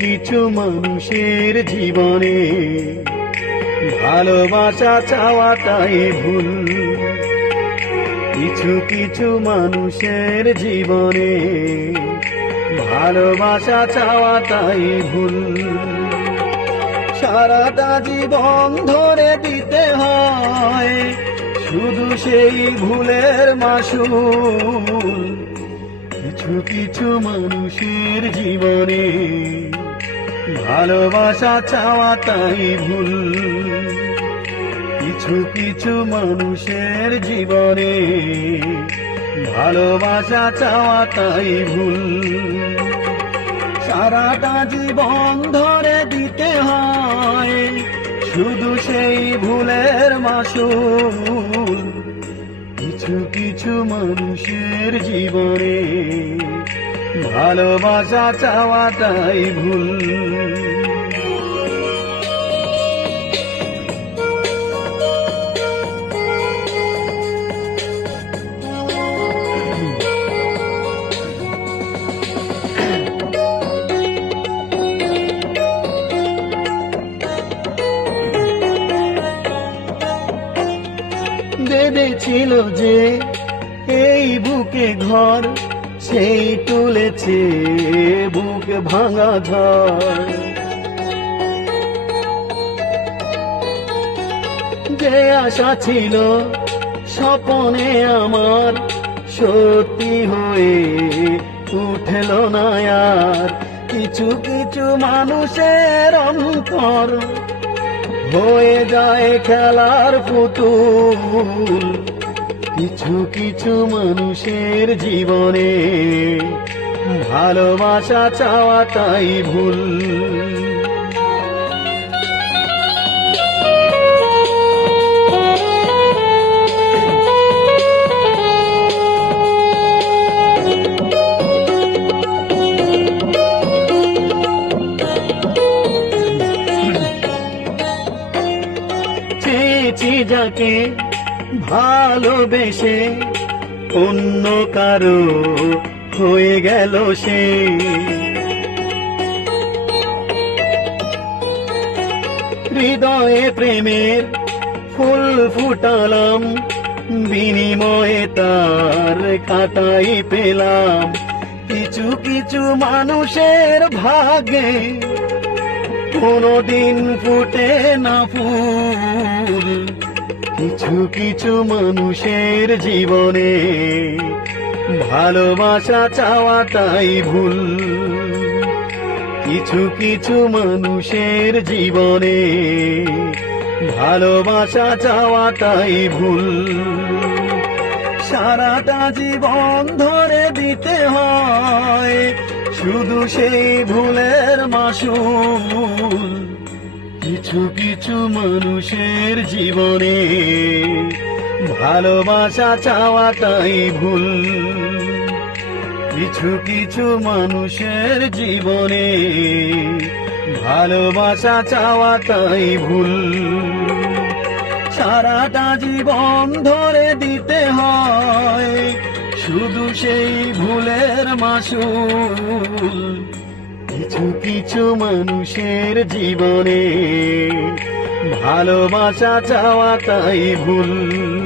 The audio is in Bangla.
কিছু মানুষের জীবনে ভালোবাসা চাওয়াটাই ভুল। কিছু কিছু মানুষের জীবনে ভালোবাসা চাওয়াটাই ভুল। সারাটা জীবন ধরে দিতে হয় শুধু সেই ভুলের মাসুল। কিছু কিছু মানুষের জীবনে ভালোবাসা চাওয়াটাই ভুল। কিছু কিছু মানুষের জীবনে ভালোবাসা চাওয়াটাই ভুল। সারাটা জীবন ধরে দিতে হয় শুধু সেই ভুলের মাসুল। কিছু কিছু মানুষের জীবনে ভালোবাসা চাওয়াটাই ভুল। বেঁধেছিল যে এই বুকে ঘর, সেই তুলেছে বুক ভাঙা ঝড়। যে আশা ছিল স্বপ্নে আমার, সত্যি হয়ে উঠল না আর। কিছু কিছু মানুষের অন্তর হয়ে যায় খেলার পুতুল। কিছু কিছু মানুষের জীবনে ভালোবাসা চাওয়াটাই ভুল। চেয়েছি যাকে ভালোবেসে অন্য কারো হয়ে গেল সে। হৃদয়ে প্রেমের ফুল ফুটালাম, বিনিময়ে তার কাটাই পেলাম। কিছু কিছু মানুষের ভাগ্যে কোনদিন ফুটে না ফুল। কিছু কিছু মানুষের জীবনে ভালোবাসা চাওয়াটাই ভুল। কিছু কিছু মানুষের জীবনে ভালোবাসা চাওয়াটাই ভুল। সারাটা জীবন ধরে দিতে হয় শুধু সেই ভুলের মাসুল। কিছু কিছু মানুষের জীবনে ভালোবাসা চাওয়াটাই ভুল। কিছু কিছু মানুষের জীবনে ভালোবাসা চাওয়াটাই ভুল। সারাটা জীবন ধরে দিতে হয় শুধু সেই ভুলের মাসুল। কিছু কিছু মানুষের জীবনে ভালোবাসা চাওয়াটাই ভুল।